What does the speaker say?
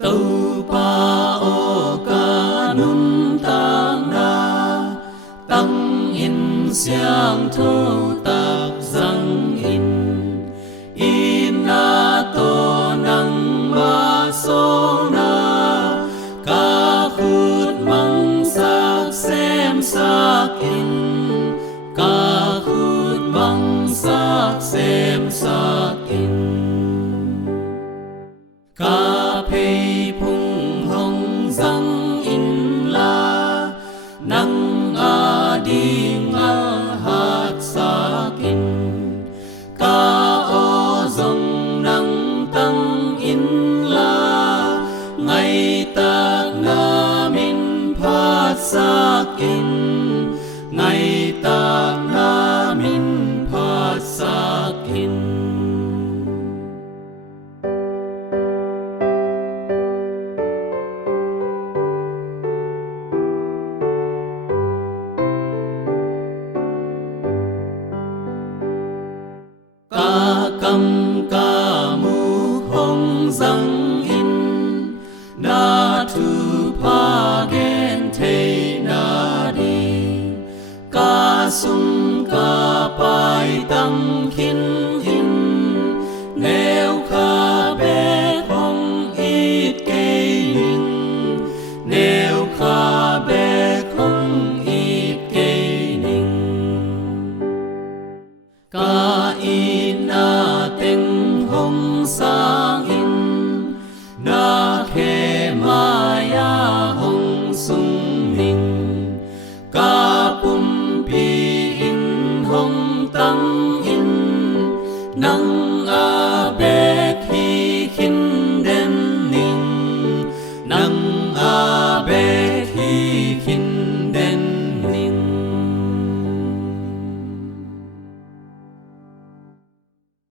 tâu pa o ca nun tang na tăng in siang thu tak zang in na to nang ma so na ca khut mang sak xem sak in ca khut mang sak xem sak in ca phê phung hong zang in la nang a ding a hat sakin ca o zong nang tang in la ngày ta